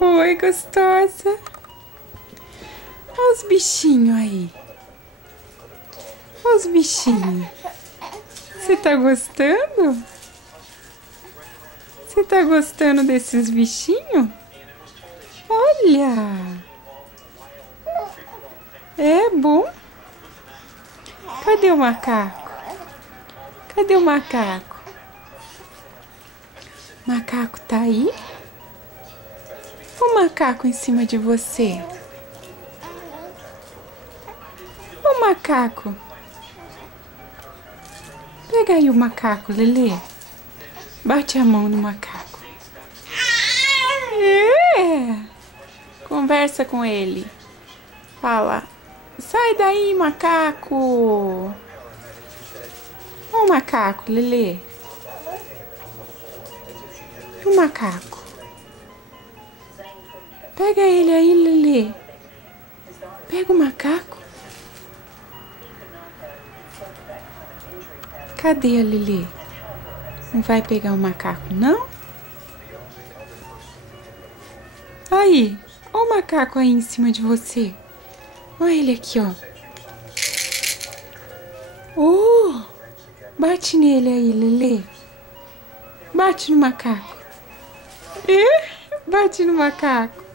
Oi, gostosa. Olha os bichinhos aí. Olha os bichinhos. Você tá gostando? Você tá gostando desses bichinhos? Olha! É bom? Cadê o macaco? Cadê o macaco? O macaco tá aí? O macaco em cima de você? O macaco? Pega aí o macaco, Lelê. Bate a mão no macaco. É. Conversa com ele. Fala. Sai daí, macaco. Ó o macaco, Lelê. O macaco. Pega ele aí, Lelê. Pega o macaco. Cadê a Lelê? Não vai pegar o macaco, não? Aí, ó o macaco aí em cima de você. Olha ele aqui, ó. Oh, bate nele aí, Lelê. Bate no macaco. Bate no macaco.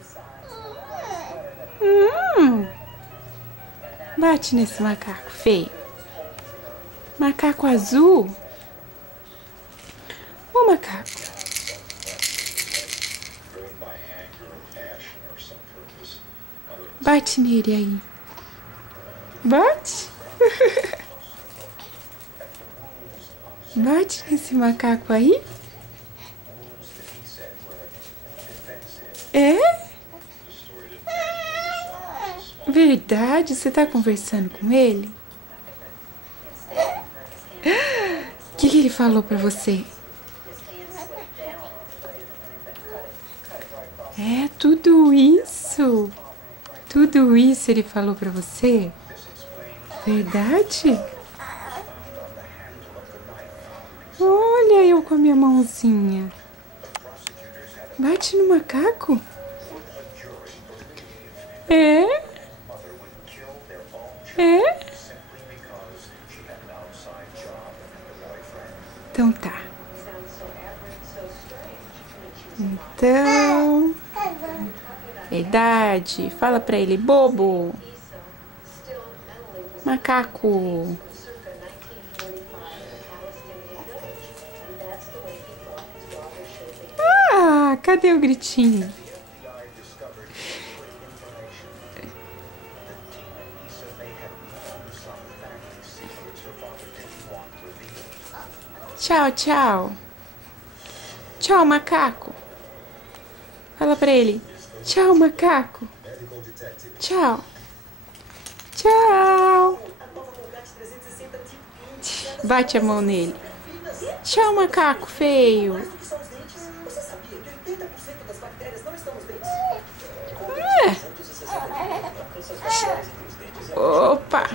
Bate nesse macaco feio. Macaco azul. Ô, macaco. Bate nele aí. Bate. Bate nesse macaco aí. É? Verdade? Você tá conversando com ele? O que ele falou pra você? É, tudo isso. Tudo isso ele falou pra você? Verdade? Olha eu com a minha mãozinha. Bate no macaco? É? É? Então tá. Então... Verdade. Fala pra ele, bobo. Macaco. Ah, cadê o gritinho? Tchau, tchau. Tchau, macaco. Fala pra ele. Tchau, macaco. Tchau. Tchau. Bate a mão nele. Tchau, macaco feio. É. Opa.